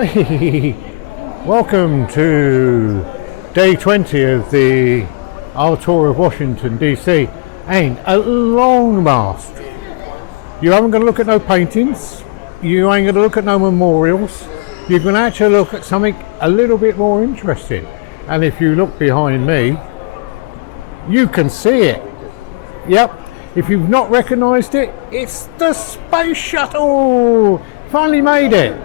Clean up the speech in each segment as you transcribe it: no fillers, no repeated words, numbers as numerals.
Hey, welcome to day 20 of our tour of Washington DC, and at long last you aren't going to look at no paintings, you ain't going to look at no memorials, you're going to actually look at something a little bit more interesting. And if you look behind me, you can see it. Yep, if you've not recognized it, it's the space shuttle. Finally made it.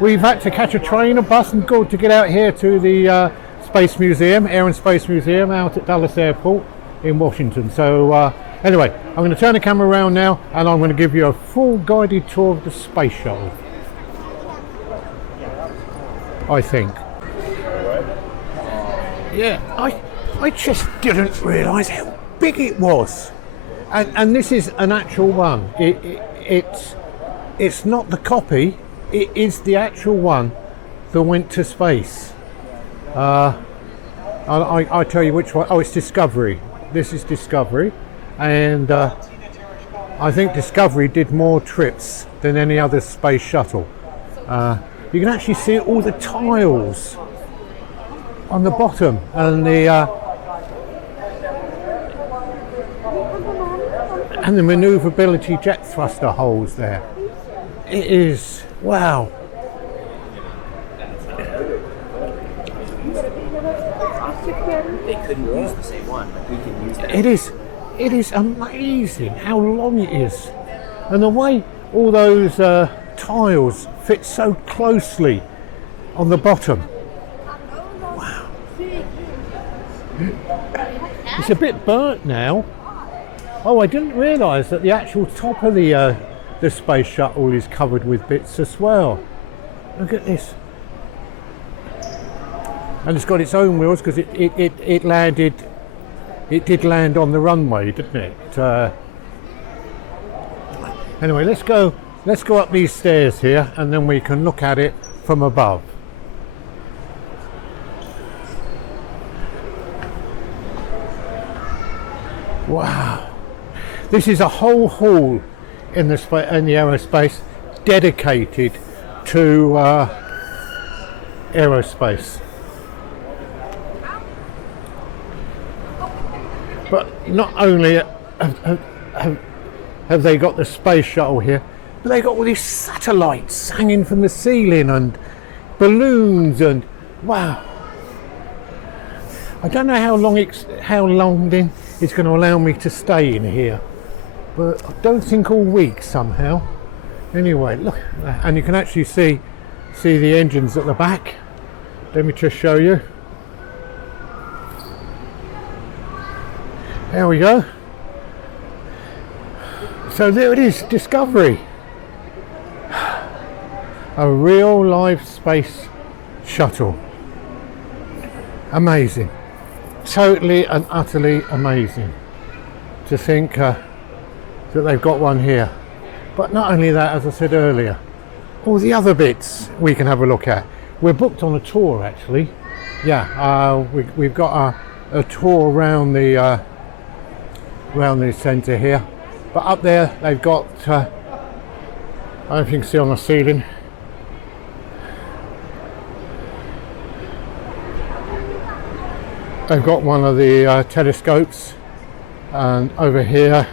We've had to catch a train, a bus and go to get out here to the Space Museum, Air and Space Museum out at Dallas Airport in Washington. So anyway, I'm going to turn the camera around now and I'm going to give you a full guided tour of the space shuttle, I think. Yeah, I just didn't realise how big it was. And this is an actual one. It's not the copy. It is the actual one that went to space. I tell you which one. Oh, it's Discovery. This is Discovery, and I think Discovery did more trips than any other space shuttle. You can actually see all the tiles on the bottom and the maneuverability jet thruster holes there. It is, wow. They couldn't use the same one, but we can use that. It is amazing how long it is, and the way all those tiles fit so closely on the bottom. Wow. It's a bit burnt now. Oh, I didn't realise that the actual top of the space shuttle is covered with bits as well. Look at this. And it's got its own wheels because it landed. It did land on the runway, didn't it? Anyway, let's go up these stairs here, and then we can look at it from above. Wow. This is a whole hall in the aerospace dedicated to aerospace. But not only have they got the space shuttle here, but they got all these satellites hanging from the ceiling and balloons and wow. I don't know how long then it's going to allow me to stay in here, but I don't think all week somehow. Anyway, look, and you can actually see the engines at the back. Let me just show you. There we go. So there it is, Discovery. A real live space shuttle. Amazing. Totally and utterly amazing to think that they've got one here. But not only that, as I said earlier, all the other bits we can have a look at. We're booked on a tour actually. Yeah, we've got a tour around the centre here. But up there they've got, I don't know if you can see on the ceiling, they've got one of the telescopes, and over here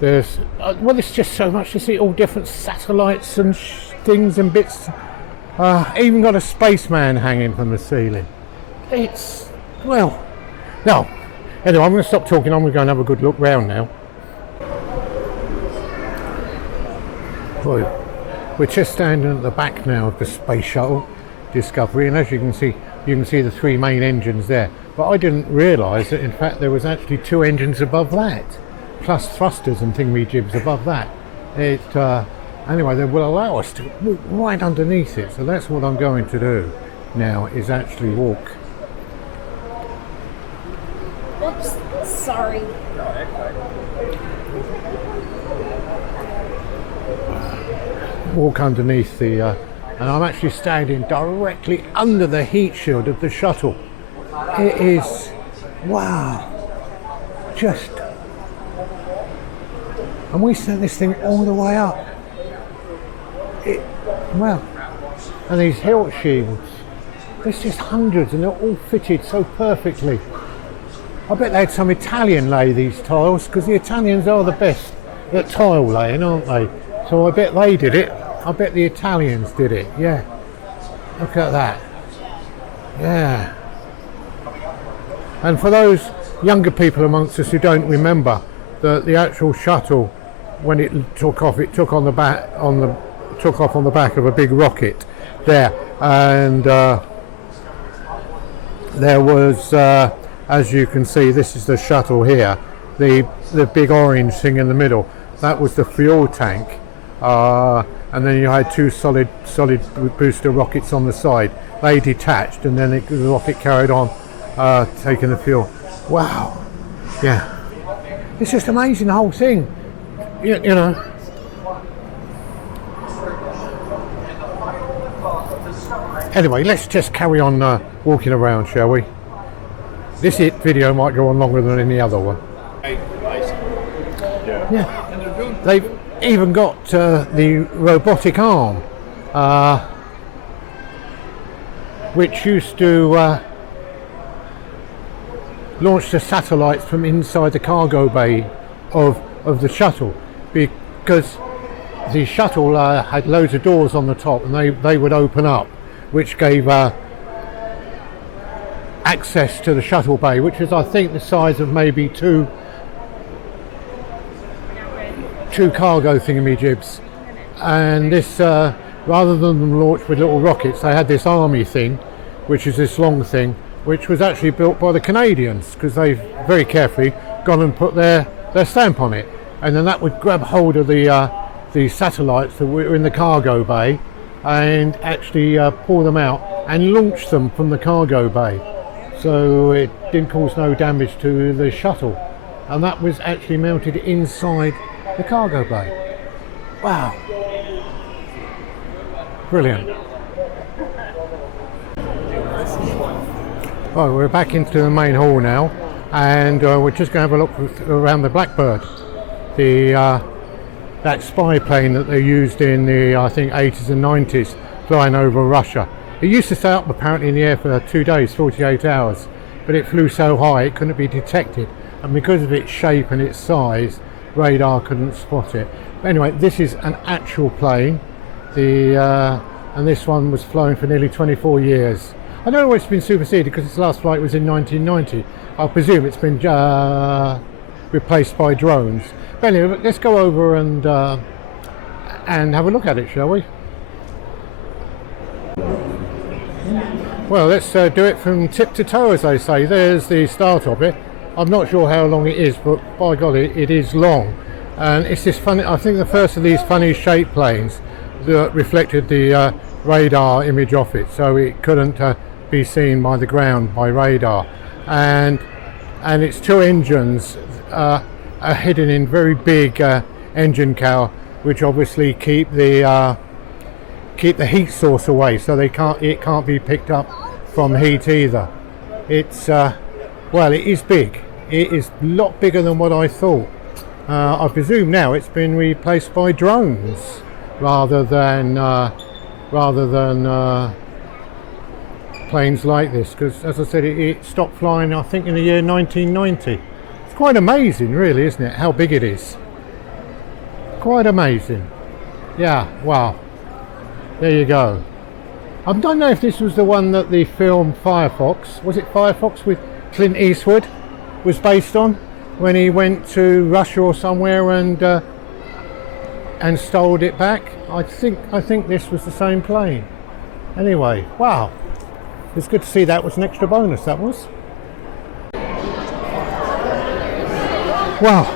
there's well, it's just so much to see, all different satellites and things and bits. Even got a spaceman hanging from the ceiling. It's, well, no. Anyway, I'm going to stop talking. I'm going to go and have a good look round now. We're just standing at the back now of the space shuttle Discovery, and as you can see the three main engines there. But I didn't realise that in fact there was actually two engines above that, plus thrusters and thingy-jibs above that. Anyway, they will allow us to walk right underneath it, so that's what I'm going to do now, is actually walk. Oops, sorry. Walk underneath the and I'm actually standing directly under the heat shield of the shuttle. It is, wow, just, and we sent this thing all the way up. Well, and these hilt shields. There's just hundreds, and they're all fitted so perfectly. I bet they had some Italian lay these tiles, because the Italians are the best at tile laying, aren't they? So I bet they did it. I bet the Italians did it, yeah. Look at that. Yeah. And for those younger people amongst us who don't remember, the actual shuttle, when it took off, it took on the back took off on the back of a big rocket there, and there was, as you can see, this is the shuttle here, the big orange thing in the middle. That was the fuel tank, and then you had two solid booster rockets on the side. They detached, and then the rocket carried on, taking the fuel. Wow, yeah, it's just amazing, the whole thing. You know. Anyway, let's just carry on walking around, shall we? This video might go on longer than any other one. Yeah, they've even got the robotic arm, which used to launch the satellites from inside the cargo bay of the shuttle, because the shuttle had loads of doors on the top, and they would open up, which gave access to the shuttle bay, which is, I think, the size of maybe two cargo thingamajibs. And this, rather than them launch with little rockets, they had this army thing, which is this long thing, which was actually built by the Canadians, because they've very carefully gone and put their stamp on it, and then that would grab hold of the satellites that were in the cargo bay and actually pull them out and launch them from the cargo bay, so it didn't cause no damage to the shuttle. And that was actually mounted inside the cargo bay. Wow, brilliant. Right, we're back into the main hall now, and we're just going to have a look around the Blackbird, that spy plane that they used in the, I think, 80s and 90s, flying over Russia. It used to stay up apparently in the air for 2 days, 48 hours, but it flew so high it couldn't be detected, and because of its shape and its size, radar couldn't spot it. But anyway, this is an actual plane, and this one was flown for nearly 24 years. I don't know why it's been superseded, because its last flight was in 1990. I presume it's been replaced by drones. But anyway, let's go over and have a look at it, shall we? Well, let's do it from tip to toe, as they say. There's the start of it. I'm not sure how long it is, but by God, it is long. And it's this funny, I think the first of these funny shaped planes that reflected the radar image off it, so it couldn't be seen by the ground by radar. And its two engines are hidden in very big engine cowl, which obviously keep the heat source away, so it can't be picked up from heat either. It's well, it is big. It is a lot bigger than what I thought. I presume now it's been replaced by drones rather than planes like this, because, as I said, it stopped flying, I think, in the year 1990. It's quite amazing, really, isn't it, how big it is? Quite amazing. Yeah, wow. There you go. I don't know if this was the one that the film Firefox, was it Firefox with Clint Eastwood, was based on, when he went to Russia or somewhere and stole it back. I think this was the same plane. Anyway, wow. It's good to see. That was an extra bonus, that was. Wow.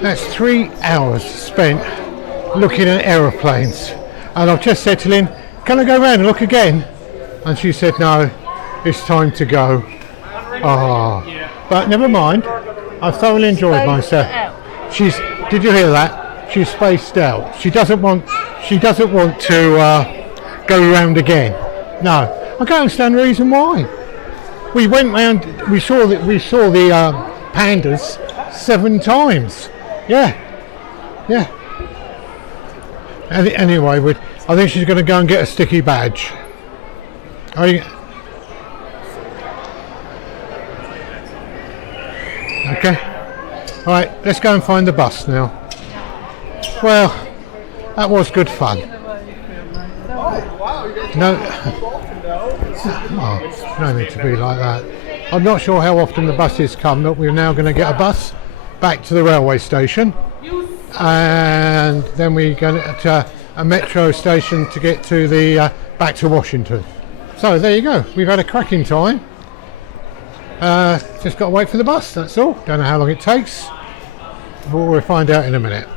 That's 3 hours spent looking at aeroplanes. And I've just said to Lynn, can I go around and look again? And she said, no, it's time to go. Ah, but never mind. I thoroughly enjoyed myself. Did you hear that? She's spaced out. She doesn't want to go around again. No, I can't understand the reason why. We went round. We saw the pandas 7 times. Yeah. Anyway, I think she's going to go and get a sticky badge. Are you? Okay. All right, let's go and find the bus now. Well, that was good fun. No, oh, no need to be like that. I'm not sure how often the buses come, but we're now going to get a bus back to the railway station, and then we go to a metro station to get to the back to Washington. So there you go. We've had a cracking time. Just got to wait for the bus. That's all. Don't know how long it takes. We'll find out in a minute.